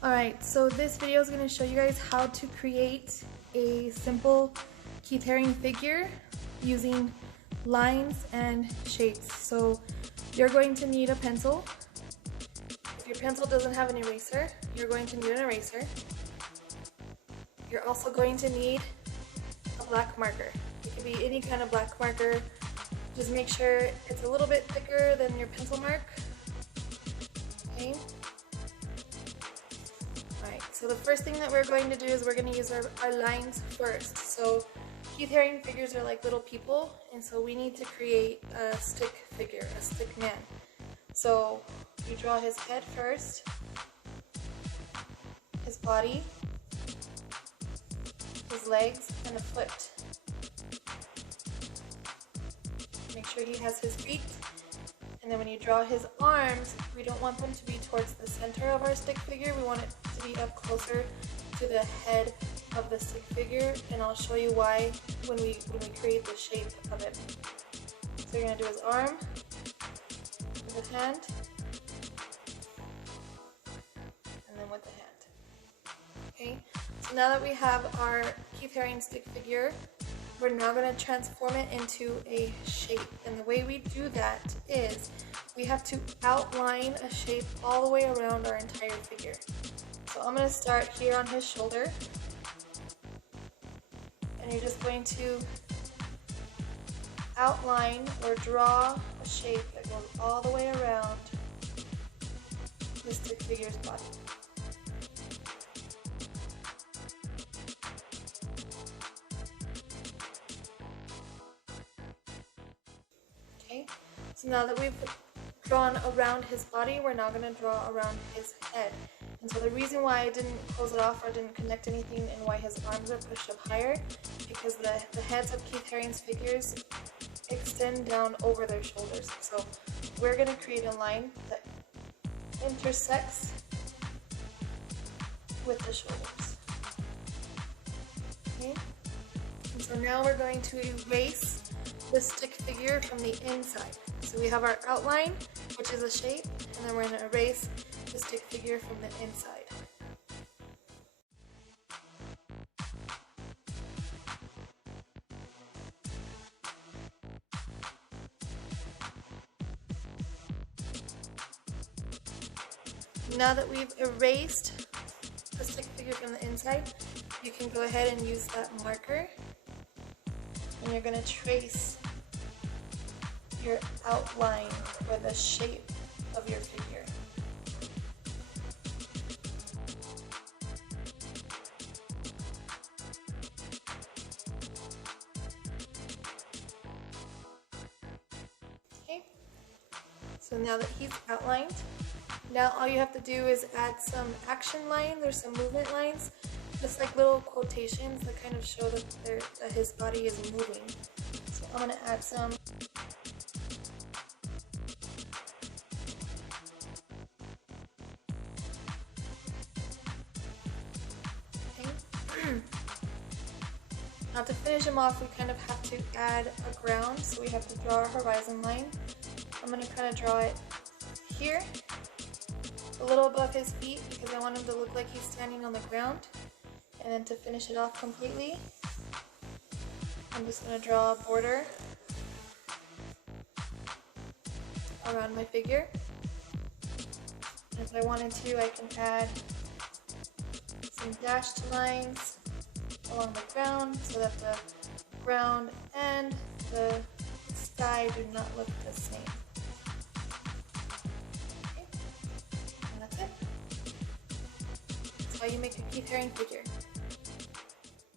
Alright, so this video is going to show you guys how to create a simple Keith Haring figure using lines and shapes. So you're going to need a pencil. If your pencil doesn't have an eraser, you're going to need an eraser. You're also going to need a black marker. It could be any kind of black marker. Just make sure it's a little bit thicker than your pencil mark. Okay. Alright, so the first thing that we're going to do is we're going to use our lines first. So Keith Haring figures are like little people, and so we need to create a stick figure, a stick man. So you draw his head first, his body, his legs, and a foot. Make sure he has his feet. And then when you draw his arms, we don't want them to be towards the center of our stick figure. We want it to be up closer to the head of the stick figure, and I'll show you why when we create the shape of it. So you're going to do his arm, with his hand, and then with the hand. Okay, so now that we have our Keith Haring stick figure, we're now going to transform it into a shape. And the way we do that is we have to outline a shape all the way around our entire figure. So I'm going to start here on his shoulder. And you're just going to outline or draw a shape that goes all the way around the stick figure's body. Okay, so now that we've drawn around his body, we're now going to draw around his head. And so the reason why I didn't close it off or didn't connect anything and why his arms are pushed up higher, because the heads of Keith Haring's figures extend down over their shoulders. So we're going to create a line that intersects with the shoulders. Okay? And so now we're going to erase the stick figure from the inside. So we have our outline, which is a shape, and then we're going to erase the stick figure from the inside. Now that we've erased the stick figure from the inside, you can go ahead and use that marker, and you're going to trace your outline or the shape of your figure. Okay, so now that he's outlined, now all you have to do is add some action lines or some movement lines, just like little quotations that kind of show that his body is moving. So I'm going to add some. Okay. Now to finish him off, we kind of have to add a ground, so we have to draw a horizon line. I'm going to kind of draw it here, a little above his feet, because I want him to look like he's standing on the ground. And then to finish it off completely, I'm just going to draw a border around my figure. And if I wanted to, I can add some dashed lines along the ground so that the ground and the sky do not look the same. Okay. And that's it. That's how you make a Keith Haring figure.